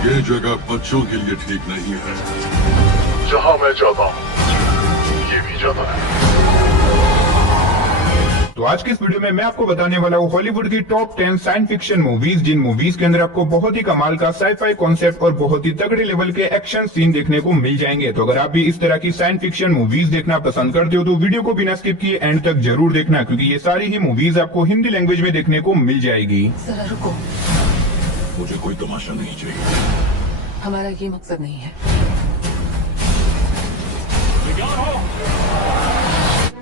ये जगह बच्चों के लिए ठीक नहीं है। जहाँ मैं जाता हूँ ये भी जाता है। तो आज के इस वीडियो में मैं आपको बताने वाला हूँ हॉलीवुड की टॉप 10 साइंस फिक्शन मूवीज, जिन मूवीज के अंदर आपको बहुत ही कमाल का साई-फाई कॉन्सेप्ट और बहुत ही तगड़े लेवल के एक्शन सीन देखने को मिल जाएंगे। तो अगर आप भी इस तरह की साइंस फिक्शन मूवीज देखना पसंद करते हो तो वीडियो को बिना स्किप किए एंड तक जरूर देखना, क्योंकि ये सारी ही मूवीज आपको हिंदी लैंग्वेज में देखने को मिल जाएगी। जरा रुको, मुझे कोई तमाशा नहीं चाहिए। हमारा ये मकसद नहीं है।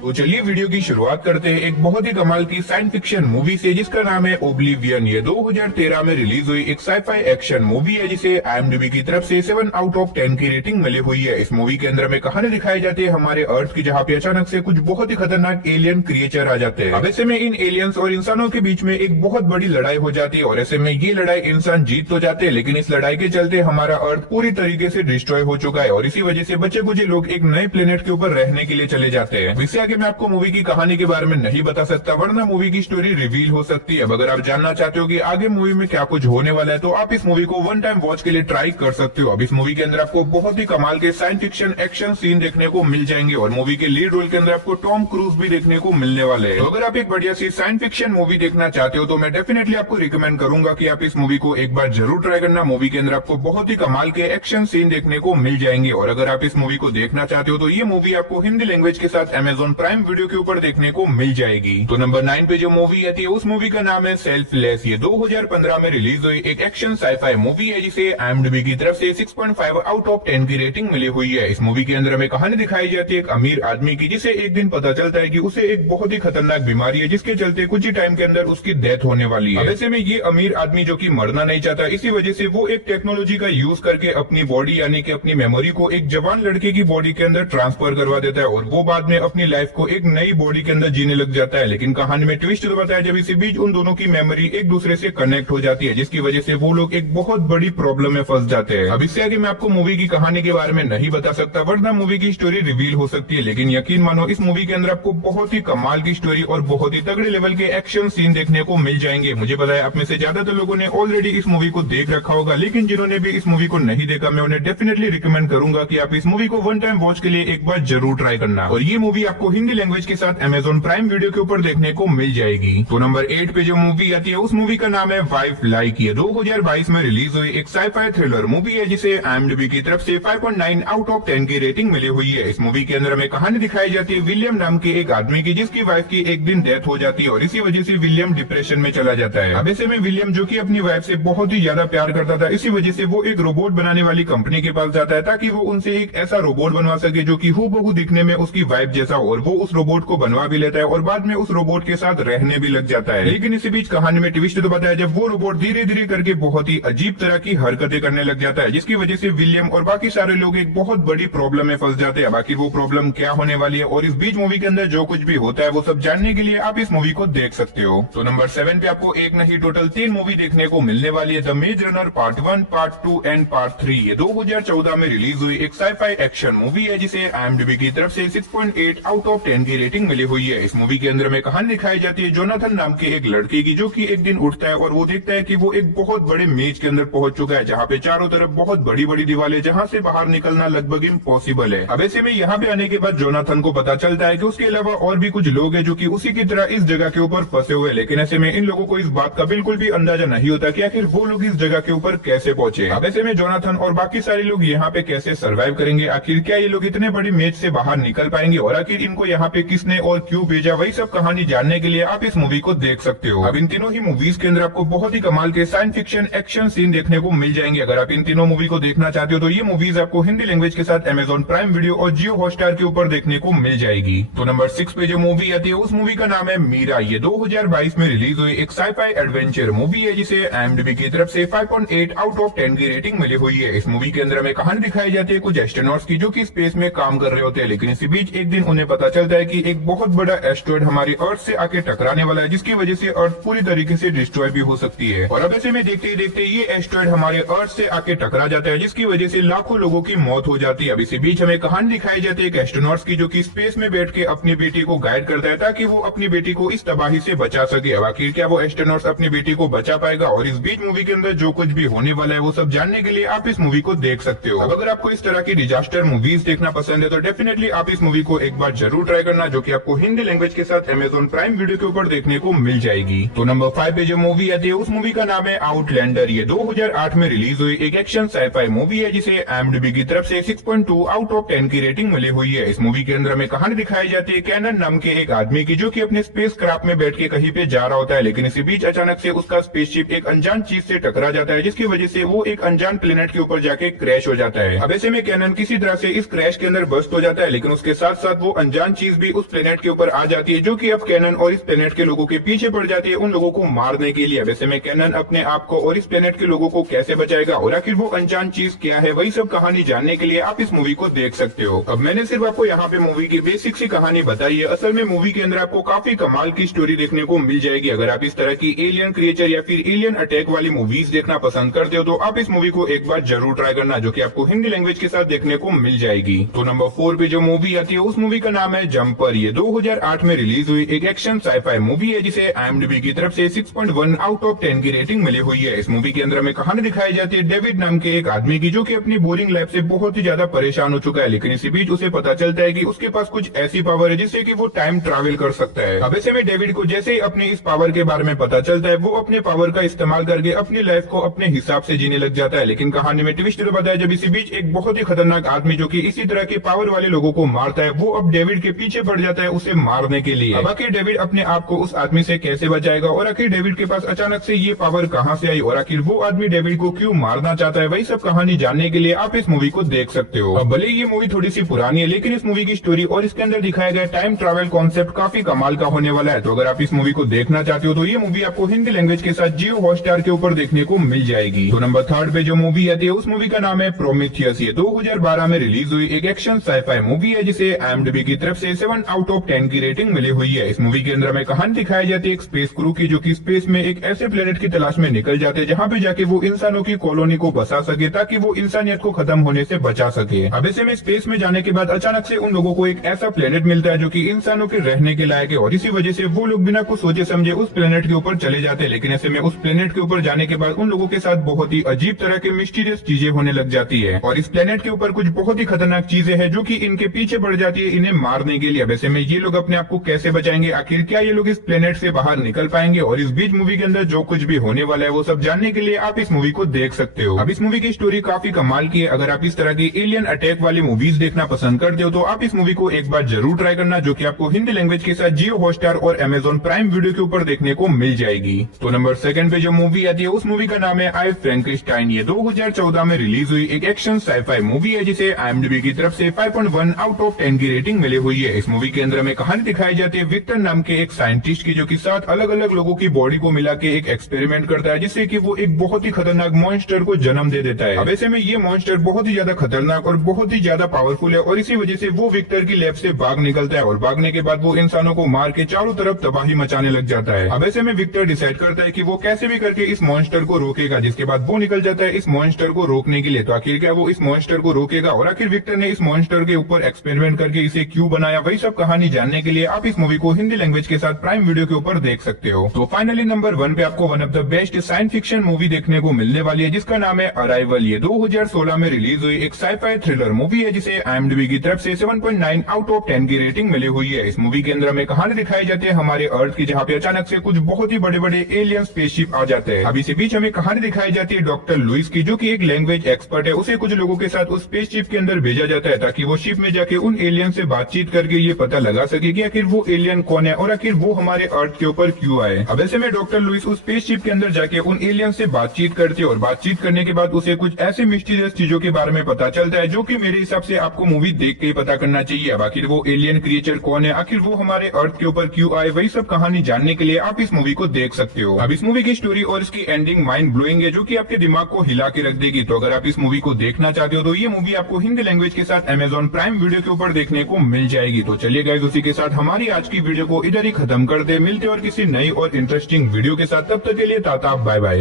तो चलिए वीडियो की शुरुआत करते हैं एक बहुत ही कमाल की साइंस फिक्शन मूवी से, जिसका नाम है ओब्लिवियन। ये 2013 में रिलीज हुई एक साई-फाई एक्शन मूवी है, जिसे IMDb की तरफ से 7 आउट ऑफ 10 की रेटिंग मिली हुई है। इस मूवी के अंदर में कहानी दिखाई जाती है हमारे अर्थ की, जहाँ पे अचानक से कुछ बहुत ही खतरनाक एलियन क्रिएचर आ जाते हैं। अब ऐसे में इन एलियंस और इंसानों के बीच में एक बहुत बड़ी लड़ाई हो जाती है, और ऐसे में ये लड़ाई इंसान जीत तो जाते हैं, लेकिन इस लड़ाई के चलते हमारा अर्थ पूरी तरीके से डिस्ट्रॉय हो चुका है, और इसी वजह से बचे कुछ लोग एक नए प्लेनेट के ऊपर रहने के लिए चले जाते हैं। इससे आगे मैं आपको मूवी की कहानी के बारे में नहीं बता सकता, वरना मूवी की स्टोरी रिवील हो सकती है। अब अगर आप जानना चाहते हो कि आगे मूवी में क्या कुछ होने वाला है, तो आप इस मूवी को वन टाइम वॉच के लिए ट्राई कर सकते हो। अब इस मूवी के अंदर आपको बहुत ही कमाल के साइंस फिक्शन एक्शन सीन देखने को मिल जाएंगे, और मूवी के लीड रोल के अंदर आपको टॉम क्रूज भी देखने को मिलने वाले हैं। तो अगर आप एक बढ़िया सी साइंस फिक्शन मूवी देखना चाहते हो तो मैं डेफिनेटली आपको रिकमेंड करूंगा कि आप इस मूवी को एक बार जरूर ट्राई करना। मूवी के अंदर आपको बहुत ही कमाल के एक्शन सीन देखने को मिल जाएंगे, और अगर आप इस मूवी को देखना चाहते हो तो ये मूवी आपको हिंदी लैंग्वेज के साथ Amazon प्राइम वीडियो के ऊपर देखने को मिल जाएगी। तो नंबर 9 पे जो मूवी आती है उस मूवी का नाम है सेल्फलेस। ये 2015 में रिलीज हुई एक एक्शन साई-फाई मूवी है, जिसे IMDb की तरफ से 6.5 आउट ऑफ 10 की रेटिंग मिली हुई है। इस मूवी के अंदर हमें कहानी दिखाई जाती है एक अमीर आदमी की, जिसे एक दिन पता चलता है कि उसे एक बहुत ही खतरनाक बीमारी है, जिसके चलते कुछ ही टाइम के अंदर उसकी डेथ होने वाली है। ऐसे में ये अमीर आदमी जो कि मरना नहीं चाहता, इसी वजह से वो एक टेक्नोलॉजी का यूज करके अपनी बॉडी यानी कि अपनी मेमोरी को एक जवान लड़के की बॉडी के अंदर ट्रांसफर करवा देता है, और वो बाद में अपनी लाइफ को एक नई बॉडी के अंदर जीने लग जाता है। लेकिन कहानी में ट्विस्ट तो बताया जब इसी बीच उन दोनों की मेमोरी एक दूसरे से कनेक्ट हो जाती है, जिसकी वजह से वो लोग एक बहुत बड़ी प्रॉब्लम में फंस जाते हैं। अब इससे आगे मैं आपको मूवी की कहानी के बारे में नहीं बता सकता, वरना मूवी की स्टोरी रिवील हो सकती है। लेकिन यकीन मानो इस मूवी के अंदर आपको बहुत ही कमाल की स्टोरी और बहुत ही तगड़े लेवल के एक्शन सीन देखने को मिल जाएंगे। मुझे पता है आप में से ज्यादातर लोगों ने ऑलरेडी इस मूवी को देख रखा होगा, लेकिन जिन्होंने भी इस मूवी को नहीं देखा, मैं उन्हें डेफिनेटली रिकमेंड करूंगा कि आप इस मूवी को वन टाइम वॉच के लिए एक बार जरूर ट्राई करना। और ये मूवी आपको हिंदी लैंग्वेज के साथ Amazon प्राइम वीडियो के ऊपर देखने को मिल जाएगी। तो नंबर 8 पे जो मूवी आती है उस मूवी का नाम है वाइफ लाइक। ये 2022 में रिलीज हुई एक साई-फाई थ्रिलर मूवी है, जिसे IMDb की तरफ से 5.9 आउट ऑफ 10 की रेटिंग मिली हुई है। इस मूवी के अंदर हमें कहानी दिखाई जाती है विलियम नाम के एक आदमी की, जिसकी वाइफ की एक दिन डेथ हो जाती है, और इसी वजह से विलियम डिप्रेशन में चला जाता है। अब ऐसे में विलियम जो कि अपनी वाइफ से बहुत ही ज्यादा प्यार करता था, इसी वजह से वो एक रोबोट बनाने वाली कंपनी के पास जाता है, ताकि वो उनसे एक ऐसा रोबोट बनवा सके जो कि हूबहू दिखने में उसकी वाइफ जैसा हो, और वो उस रोबोट को बनवा भी लेता है और बाद में उस रोबोट के साथ रहने भी लग जाता है। लेकिन इसी बीच कहानी में ट्विस्ट तो बताया जब वो रोबोट धीरे धीरे करके बहुत ही अजीब तरह की हरकतें करने लग जाता है, जिसकी वजह से विलियम और बाकी सारे लोग एक बहुत बड़ी प्रॉब्लम में फंस जाते हैं। बाकी वो प्रॉब्लम क्या होने वाली है और इस बीच मूवी के अंदर जो कुछ भी होता है वो सब जानने के लिए आप इस मूवी को देख सकते हो। तो नंबर 7 पे आपको एक नहीं टोटल 3 मूवी देखने को मिलने वाली है। द मेज runner part 1, part 2 and part 3। ये 2014 में रिलीज हुई एक साई-फाई एक्शन मूवी है, जिसे IMDb की तरफ से 6.8 आउट ऑफ 10 की रेटिंग मिली हुई है। इस मूवी के अंदर में कहानी दिखाई जाती है जोनाथन नाम के एक लड़के की, जो कि एक दिन उठता है और वो देखता है कि वो एक बहुत बड़े मेज के अंदर पहुंच चुका है, जहाँ पे चारों तरफ बहुत बड़ी बड़ी दीवारें, जहाँ से बाहर निकलना लगभग इम्पॉसिबल है। अब ऐसे में यहाँ पे आने के बाद जोनाथन को पता चलता है कि उसके अलावा और भी कुछ लोग हैं जो कि उसी की तरह इस जगह के ऊपर फंसे हुए, लेकिन ऐसे में इन लोगों को इस बात का बिल्कुल भी अंदाजा नहीं होता कि आखिर वो लोग इस जगह के ऊपर कैसे पहुंचे। अब ऐसे में जोनाथन और बाकी सारे लोग यहाँ पे कैसे सर्वाइव करेंगे, आखिर क्या ये लोग इतने बड़ी मेज से बाहर निकल पाएंगे, और आखिर इनको यहाँ पे किसने और क्यों भेजा, वही सब कहानी जानने के लिए आप इस मूवी को देख सकते हो। अब इन तीनों ही मूवीज के अंदर आपको बहुत ही कमाल के साइंस फिक्शन एक्शन सीन देखने को मिल जाएंगे। अगर आप इन तीनों मूवी को देखना चाहते हो तो ये मूवीज आपको हिंदी लैंग्वेज के साथ Amazon प्राइम वीडियो और जियो हॉटस्टार के ऊपर देखने को मिल जाएगी। तो नंबर 6 पे जो मूवी आती है उस मूवी का नाम है मीरा। ये 2022 में रिलीज हुई एक साई-फाई एडवेंचर मूवी है, जिसे IMDb की तरफ से 5.8 आउट ऑफ 10 की रेटिंग मिली हुई है। इस मूवी के अंदर हमें कहानी दिखाई जाती है कुछ एस्ट्रोनॉट्स की, जो कि स्पेस में काम कर रहे होते हैं, लेकिन इसी बीच एक दिन उन्हें पता पता चलता है कि एक बहुत बड़ा एस्टेरॉयड हमारे अर्थ से आके टकराने वाला है, जिसकी वजह से अर्थ पूरी तरीके से डिस्ट्रॉय भी हो सकती है। और अब ऐसे में देखते ही देखते ये एस्टेरॉयड हमारे अर्थ से आके टकरा जाता है, जिसकी वजह से लाखों लोगों की मौत हो जाती है। अब इसी बीच हमें कहानी दिखाई जाती है एक एस्ट्रोनॉट्स की, जो कि स्पेस में बैठ के अपनी बेटी को गाइड करता है ताकि वो अपनी बेटी को इस तबाही से बचा सके। अब आखिर क्या वो एस्ट्रोनॉट्स अपनी बेटी को बचा पाएगा? और इस बीच मूवी के अंदर जो कुछ भी होने वाला है वो सब जानने के लिए आप इस मूवी को देख सकते हो। अब अगर आपको इस तरह की डिजास्टर मूवीज देखना पसंद है तो डेफिनेटली आप इस मूवी को एक बार जरूर ट्राई करना, जो कि आपको हिंदी लैंग्वेज के साथ अमेजॉन प्राइम वीडियो के ऊपर देखने को मिल जाएगी। तो नंबर 5 पे जो मूवी आती है उस मूवी का नाम है आउटलैंडर। ये 2008 में रिलीज हुई एक एक्शन साइफाई मूवी है, जिसे IMDb की तरफ से 6.2 आउट ऑफ 10 की रेटिंग मिली हुई है। इस मूवी के अंदर हमें कहानी दिखाई जाती है कैनन नाम के एक आदमी की, जो कि अपने स्पेस क्राफ्ट में बैठ के कहीं पे जा रहा होता है, लेकिन इसी बीच अचानक से उसका स्पेसशिप एक अनजान चीज से टकरा जाता है, जिसकी वजह से वो एक अनजान प्लेनेट के ऊपर जाके क्रैश हो जाता है। अब ऐसे में कैनन किसी तरह से इस क्रैश के अंदर बस्ट हो जाता है, लेकिन उसके साथ साथ वो अनजान चीज भी उस प्लेनेट के ऊपर आ जाती है, जो कि अब कैनन और इस प्लेनेट के लोगों के पीछे पड़ जाती है उन लोगों को मारने के लिए। वैसे में कैनन अपने आप को और इस प्लेनेट के लोगों को कैसे बचाएगा और आखिर वो अनजान चीज क्या है, वही सब कहानी जानने के लिए आप इस मूवी को देख सकते हो। अब मैंने सिर्फ आपको यहाँ पे मूवी की बेसिक सी कहानी बताई है। असल में मूवी के अंदर आपको काफी कमाल की स्टोरी देखने को मिल जाएगी। अगर आप इस तरह की एलियन क्रिएचर या फिर एलियन अटैक वाली मूवीज देखना पसंद करते हो तो आप इस मूवी को एक बार जरूर ट्राई करना, जो कि आपको हिंदी लैंग्वेज के साथ देखने को मिल जाएगी। तो नंबर 4 पे जो मूवी आती है उस मूवी का नाम है जंपर। ये 2008 में रिलीज हुई एक एक्शन साइफाई मूवी है, जिसे IMDb की तरफ से 6.1 आउट ऑफ 10 की रेटिंग मिली हुई है। इस मूवी के अंदर हमें कहानी दिखाई जाती है डेविड नाम के एक आदमी की, जो कि अपनी बोरिंग लाइफ से बहुत ही ज्यादा परेशान हो चुका है, लेकिन इसी बीच उसे पता चलता है कि उसके पास कुछ ऐसी पावर है जिससे कि वो टाइम ट्रैवल कर सकता है। अब ऐसे में डेविड को जैसे ही अपने इस पावर के बारे में पता चलता है, वो अपने पावर का इस्तेमाल करके अपनी लाइफ को अपने हिसाब से जीने लग जाता है। लेकिन कहानी में ट्विस्ट तो बताया जब इसी बीच एक बहुत ही खतरनाक आदमी, जो कि इसी तरह के पावर वाले लोगों को मारता है, वो अब डेविड के पीछे पड़ जाता है उसे मारने के लिए। अब आखिर डेविड अपने आप को उस आदमी से कैसे बचाएगा और आखिर डेविड के पास अचानक से ये पावर कहां से आई और आखिर वो आदमी डेविड को क्यों मारना चाहता है, वही सब कहानी जानने के लिए आप इस मूवी को देख सकते हो। अब भले ये मूवी थोड़ी सी पुरानी है, लेकिन इस मूवी की स्टोरी और इसके अंदर दिखाया गया टाइम ट्रैवल कॉन्सेप्ट काफी कमाल का होने वाला है। तो अगर आप इस मूवी को देखना चाहते हो तो ये मूवी आपको हिंदी लैंग्वेज के साथ जियो हॉटस्टार के ऊपर देखने को मिल जाएगी। तो नंबर 3 पे जो मूवी आती है उस मूवी का नाम है प्रोमीथियस। ये 2012 में रिलीज हुई एक एक्शन साइफाई मूवी है, जिसे IMDb की तरफ से 7 आउट ऑफ 10 की रेटिंग मिली हुई है। इस मूवी के अंदर हमें कहानी दिखाई जाती है एक स्पेस क्रू की, जो कि स्पेस में एक ऐसे प्लेनेट की तलाश में निकल जाते हैं जहाँ पे जाके वो इंसानों की कॉलोनी को बसा सके, ताकि वो इंसानियत को खत्म होने से बचा सके। अब ऐसे में स्पेस में जाने के बाद अचानक से उन लोगों को एक ऐसा प्लेनेट मिलता है जो कि इंसानों के रहने के लायक है, और इसी वजह से वो लोग बिना कुछ सोचे समझे उस प्लेनेट के ऊपर चले जाते हैं। लेकिन ऐसे में उस प्लेनेट के ऊपर जाने के बाद उन लोगों के साथ बहुत ही अजीब तरह के मिस्टीरियस चीजें होने लग जाती है, और इस प्लेनेट के ऊपर कुछ बहुत ही खतरनाक चीजें हैं जो कि इनके पीछे पड़ जाती है इन्हें मारने के लिए। अब ऐसे में ये लोग अपने आप को कैसे बचाएंगे, आखिर क्या ये लोग इस प्लेनेट से बाहर निकल पाएंगे, और इस बीच मूवी के अंदर जो कुछ भी होने वाला है वो सब जानने के लिए आप इस मूवी को देख सकते हो। अब इस मूवी की स्टोरी काफी कमाल की है। अगर आप इस तरह की एलियन अटैक वाली मूवीज देखना पसंद करते हो तो आप इस मूवी को एक बार जरूर ट्राई करना, जो कि आपको हिंदी लैंग्वेज के साथ जियो हॉटस्टार और अमेजॉन प्राइम वीडियो के ऊपर देखने को मिल जाएगी। तो नंबर 2 पे जो मूवी आती है उस मूवी का नाम है आई फ्रैंकेनस्टाइन। ये 2014 में रिलीज हुई एक एक्शन साइफाई मूवी है, जिसे IMDb की तरफ से 5.1 आउट ऑफ 10 की रेटिंग मिली हुई है। इस मूवी के अंदर हमें कहानी दिखाई जाती है विक्टर नाम के एक साइंटिस्ट की, जो कि 7 अलग अलग लोगों की बॉडी को मिला के एक एक्सपेरिमेंट करता है, जिससे कि वो एक बहुत ही खतरनाक मॉन्स्टर को जन्म दे देता है। अब ऐसे में ये मॉन्स्टर बहुत ही ज्यादा खतरनाक और बहुत ही ज्यादा पावरफुल है, और इसी वजह से वो विक्टर की लैब से भाग निकलता है, और भागने के बाद वो इंसानों को मार के चारों तरफ तबाही मचाने लग जाता है। अब ऐसे में विक्टर डिसाइड करता है कि वो कैसे भी करके इस मॉन्स्टर को रोकेगा, जिसके बाद वो निकल जाता है इस मॉन्स्टर को रोकने के लिए। तो आखिर क्या वो इस मॉन्स्टर को रोकेगा, और आखिर विक्टर ने इस मॉन्स्टर के ऊपर एक्सपेरिमेंट करके इसे क्यों बनाया, वही सब कहानी जानने के लिए आप इस मूवी को हिंदी लैंग्वेज के साथ प्राइम वीडियो के ऊपर देख सकते हो। तो फाइनली नंबर 1 पे आपको one of the best science fiction movie देखने को मिलने वाली है, जिसका नाम है अराइवल। ये 2016 में रिलीज हुई एक साइफाई थ्रिलर मूवी है, जिसे IMDb की तरफ से 7.9 आउट ऑफ 10 की रेटिंग मिली हुई है। इस मूवी के अंदर हमें कहानी दिखाई जाती है हमारे अर्थ की, जहाँ पे अचानक से कुछ बहुत ही बड़े बड़े एलियन स्पेसशिप आ जाते हैं। अब इसी बीच हमें कहानी दिखाई जाती है डॉक्टर लुइस की, जो कि एक लैंग्वेज एक्सपर्ट है। उसे कुछ लोगों के साथ उस स्पेसशिप के अंदर भेजा जाता है, ताकि वो शिप में जाके उन एलियन से बातचीत करके ये पता लगा सके कि आखिर वो एलियन कौन है और आखिर वो हमारे अर्थ के ऊपर क्यों आए। अब ऐसे में डॉक्टर लुइस उस स्पेसशिप के अंदर जाके उन एलियन से बातचीत करते हैं, और बातचीत करने के बाद उसे कुछ ऐसे मिस्टीरियस चीजों के बारे में पता चलता है, जो कि मेरे हिसाब से आपको मूवी देख के ही पता करना चाहिए। अब आखिर वो एलियन क्रिएचर कौन है, आखिर वो हमारे अर्थ के ऊपर क्यों आए, वही सब कहानी जानने के लिए आप इस मूवी को देख सकते हो। अब इस मूवी की स्टोरी और इसकी एंडिंग माइंड ब्लोइंग है, जो कि आपके दिमाग को हिला के रख देगी। तो अगर आप इस मूवी को देखना चाहते हो तो ये मूवी आपको हिंदी लैंग्वेज के साथ अमेजॉन प्राइम वीडियो के ऊपर देखने को मिल जाएगी। जाएगी। तो चलिए गाइस, उसी के साथ हमारी आज की वीडियो को इधर ही खत्म कर दे। मिलते और किसी नई और इंटरेस्टिंग वीडियो के साथ, तब तक के लिए टाटा बाय बाय।